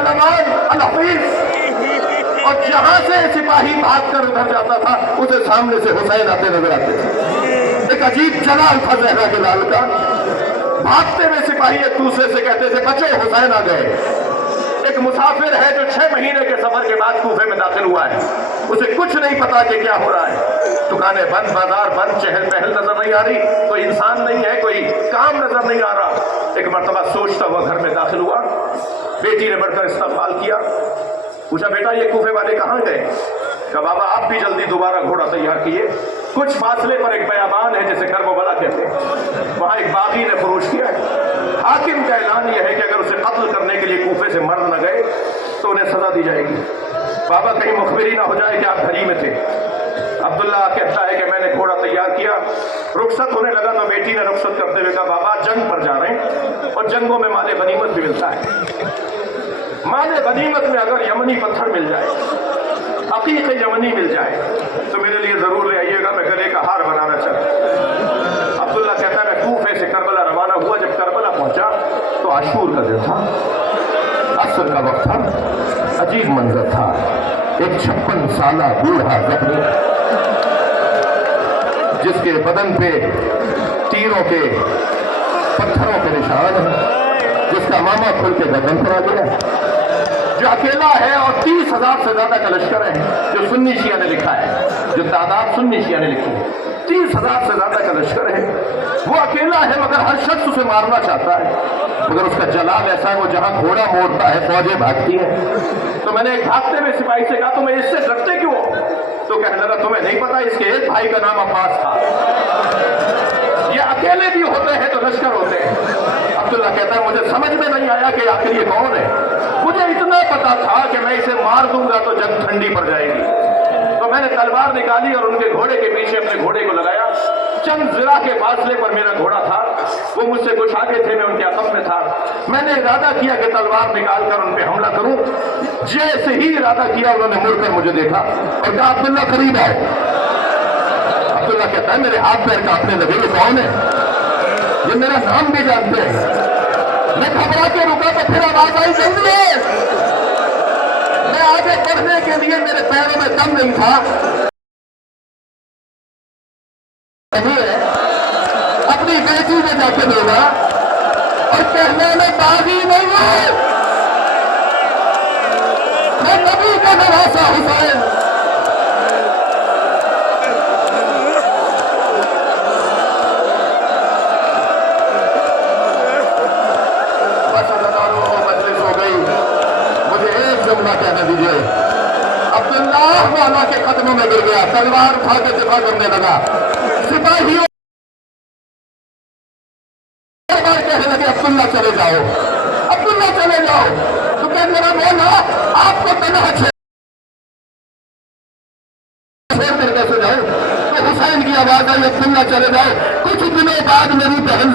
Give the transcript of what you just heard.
अलमान अल-हफीज। और जहां से सिपाही भाग कर उधर जाता था उसे सामने से हुसैन आते नजर आते थे। एक अजीब जलाल था ज़हरा के लाल का। भागते हुए सिपाही एक दूसरे से कहते थे बचो हुसैन आ गए। एक मुसाफिर है जो 6 महीने के सफर के बाद कूफे में दाखिल हुआ है, उसे कुछ नहीं पता कि क्या हो रहा है। दुकानें बंद, बाजार बंद, चहल पहल नजर नहीं आ रही, कोई इंसान नहीं है, कोई काम नजर नहीं आ रहा। एक मर्तबा सोचता हुआ घर में दाखिल हुआ। बेटी ने बढ़कर इस्तकबाल किया। पूछा बेटा ये कूफे वाले कहाँ गए? कहा बाबा आप भी जल्दी दोबारा घोड़ा तैयार किए। कुछ फासले पर एक बयाबान है जिसे करबला कहते हैं, वहां एक बागी ने फरोश किया है। हाकिम का ऐलान यह है कि अगर उसे कत्ल करने के लिए कूफे से मर्द न गए तो उन्हें सजा दी जाएगी। बाबा कहीं मुखबिरी ना हो जाए कि आप घर ही में थे। अब्दुल्ला कहता है कि मैंने घोड़ा तैयार किया, रुखसत होने लगा तो बेटी ने रुखसत करते हुए कहा बाबा जंग पर जा रहे हैं और जंगों में माले गनीमत भी मिलता है। माले गनीमत में अगर यमनी पत्थर मिल जाए, हकीकी यमनी मिल जाए तो मेरे लिए जरूर ले आइएगा, मैं गले का हार बनाना चाहता। अब्दुल्ला कहता है मैं कूफे से करबला रवाना हुआ। जब करबला पहुंचा तो आशूर का दिन था, असर का वक्त था। अजीब मंजर था। एक 56 साला बूढ़ा जख्मी जिसके बदन पे तीरों के पत्थरों के निशान हैं, जिसका मामा खुल के गर्दन पर आ गया, जो अकेला है और 30,000 से ज्यादा का लश्कर है, जो सुन्नी शिया ने लिखा है, जो तादाद सुन्नी शिया ने लिखी है, 30,000 से ज्यादा का लश्कर है। वो अकेला है मगर हर शख्स उसे मारना चाहता है, मगर उसका जलाल ऐसा है वो जहां घोड़ा मोड़ता है फौजें भागती हैं। तो मैंने एक भागते हुए सिपाही से कहा तुम्हें इससे डरते क्यों? तो कहने लगा तुम्हें नहीं पता इसके एक भाई का नाम अब्बास था। ये अकेले भी होते हैं तो लश्कर होते हैं। अब्दुल्ला कहता है मुझे समझ में नहीं आया कि आखिर ये कौन है। मुझे इतना पता था कि मैं इसे मार दूंगा तो जंग ठंडी पड़ जाएगी। तो मैंने तलवार निकाली और उनके घोड़े के पीछे अपने घोड़े को लगाया। चंद जिरा के फासले पर मेरा घोड़ा था, वो मुझसे कुछ आगे थे, मैं उनके अकब में था। मैंने इरादा किया कि तलवार निकालकर उन पे हमला करूं। जैसे ही इरादा किया उन्होंने मुड़कर मुझे देखा और कहा अब्दुल्ला करीब आओ। अब्दुल्ला कहता है मेरे हाथ पैर कांपने लगे, ये कौन है? ये मेरा नाम भी जानते हैं। मैं घबरा के रुका तो फिर आवाज आई जल्दी। मैं आगे बढ़ने के लिए मेरे पैरों में दम नहीं था। अपनी बेटी में जाके बोला और कहने में बागी नहीं है, मैं नबी का नवासा हुसैन। बस मजलिस हो गई। मुझे एक जुमला कहने दीजिए। अब्दुल्ला वाला के कदमों में गिर गया, तलवार उठा के दिफा करने लगा। सिपाहियों कहने लगे अब्दुल्ला चले जाओ, अब्दुल्ला चले जाओ। तो कहने लगा मौला आपको तनहा छोड़ कैसे जाओ? तो हुसैन की आवाज आई अब्दुल्ला चले जाओ। कुछ दिनों बाद मेरी बहन